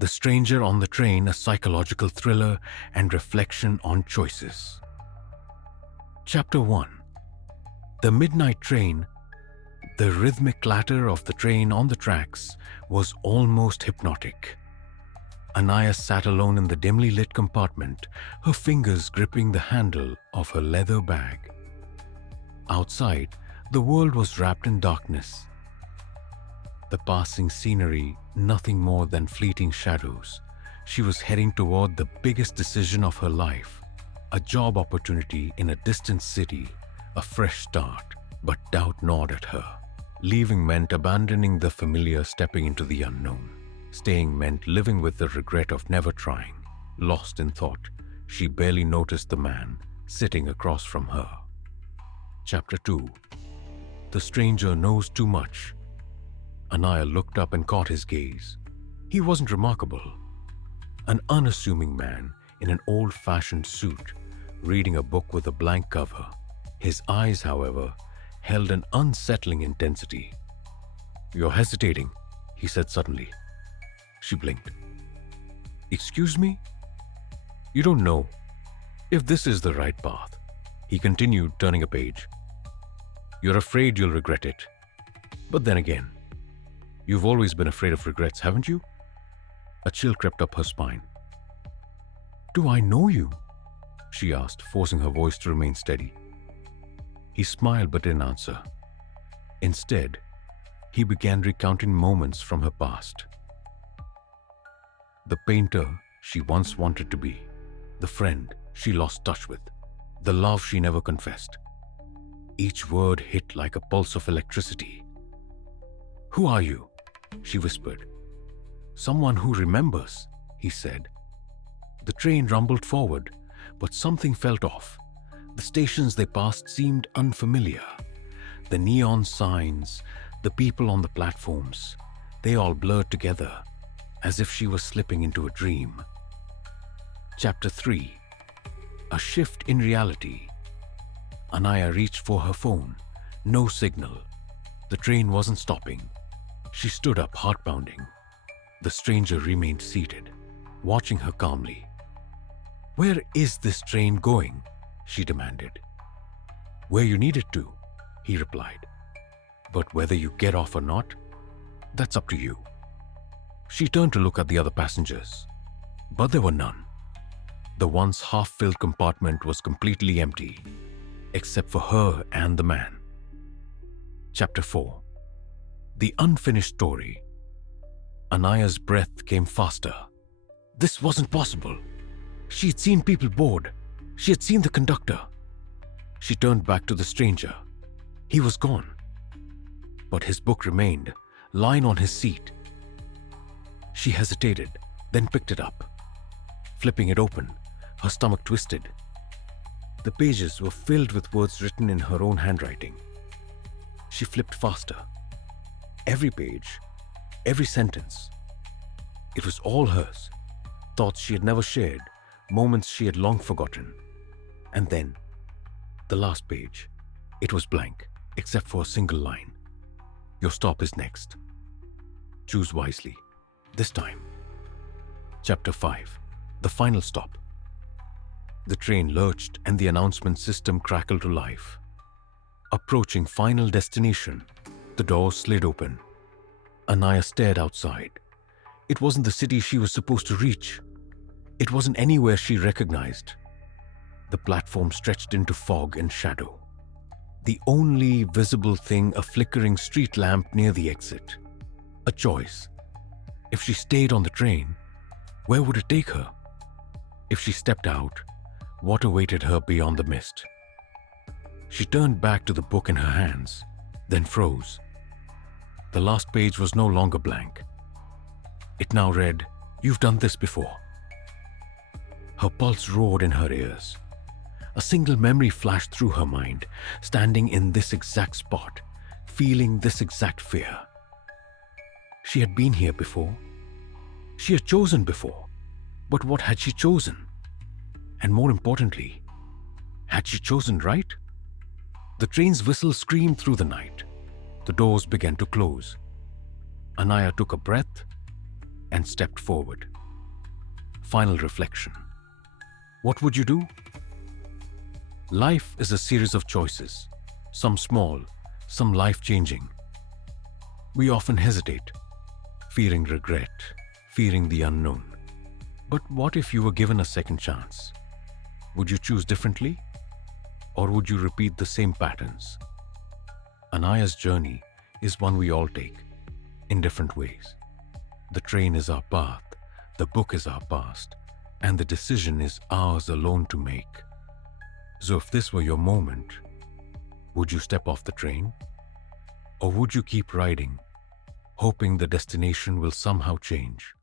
The Stranger on the Train, a psychological thriller and reflection on choices. Chapter 1. The midnight train. The rhythmic clatter of the train on the tracks was almost hypnotic. Anaya sat alone in the dimly lit compartment, her fingers gripping the handle of her leather bag. Outside, the world was wrapped in darkness. The passing scenery, nothing more than fleeting shadows. She was heading toward the biggest decision of her life, a job opportunity in a distant city, a fresh start, but doubt gnawed at her. Leaving meant abandoning the familiar, stepping into the unknown. Staying meant living with the regret of never trying. Lost in thought, she barely noticed the man sitting across from her. Chapter 2. The Stranger Knows Too Much. Anaya looked up and caught his gaze. He wasn't remarkable. An unassuming man in an old-fashioned suit, reading a book with a blank cover. His eyes, however, held an unsettling intensity. "You're hesitating," he said suddenly. She blinked. "Excuse me? You don't know if this is the right path," he continued, turning a page. "You're afraid you'll regret it. But then again, you've always been afraid of regrets, haven't you?" A chill crept up her spine. "Do I know you?" she asked, forcing her voice to remain steady. He smiled but didn't answer. Instead, he began recounting moments from her past. The painter she once wanted to be, the friend she lost touch with, the love she never confessed. Each word hit like a pulse of electricity. "Who are you?" she whispered. "Someone who remembers," he said. The train rumbled forward, but something felt off. The stations they passed seemed unfamiliar. The neon signs, the people on the platforms, they all blurred together, as if she was slipping into a dream. Chapter 3. A Shift in Reality. Anaya reached for her phone. No signal. The train wasn't stopping. She stood up, heart pounding. The Stranger remained seated, watching her calmly. "Where is this train going?" she demanded. "Where you need it to," he replied. "But whether you get off or not, that's up to you." She turned to look at the other passengers, but there were none. The once half-filled compartment was completely empty, except for her and the man. Chapter 4. The Unfinished Story. Anaya's breath came faster. This wasn't possible. She had seen people board. She had seen the conductor. She turned back to the Stranger. He was gone. But his book remained, lying on his seat. She hesitated, then picked it up. Flipping it open, her stomach twisted. The pages were filled with words written in her own handwriting. She flipped faster. Every page, every sentence. It was all hers. Thoughts she had never shared, moments she had long forgotten. And then, the last page. It was blank, except for a single line. "Your stop is next. Choose wisely. This time." Chapter 5. The Final Stop. The train lurched and the announcement system crackled to life. Approaching final destination, the doors slid open. Anaya stared outside. It wasn't the city she was supposed to reach. It wasn't anywhere she recognized. The platform stretched into fog and shadow. The only visible thing, a flickering street lamp near the exit. A choice. If she stayed on the train, where would it take her? If she stepped out, what awaited her beyond the mist? She turned back to the book in her hands, then froze. The last page was no longer blank. It now read, "You've done this before." Her pulse roared in her ears. A single memory flashed through her mind, standing in this exact spot, feeling this exact fear. She had been here before. She had chosen before. But what had she chosen? And more importantly, had she chosen right? The train's whistle screamed through the night. The doors began to close. Anaya took a breath, and stepped forward. Final reflection. What would you do? Life is a series of choices, some small, some life-changing. We often hesitate, fearing regret, fearing the unknown. But what if you were given a second chance? Would you choose differently? Or would you repeat the same patterns? Anaya's journey is one we all take, in different ways. The train is our path, the book is our past, and the decision is ours alone to make. So if this were your moment, would you step off the train? Or would you keep riding, hoping the destination will somehow change?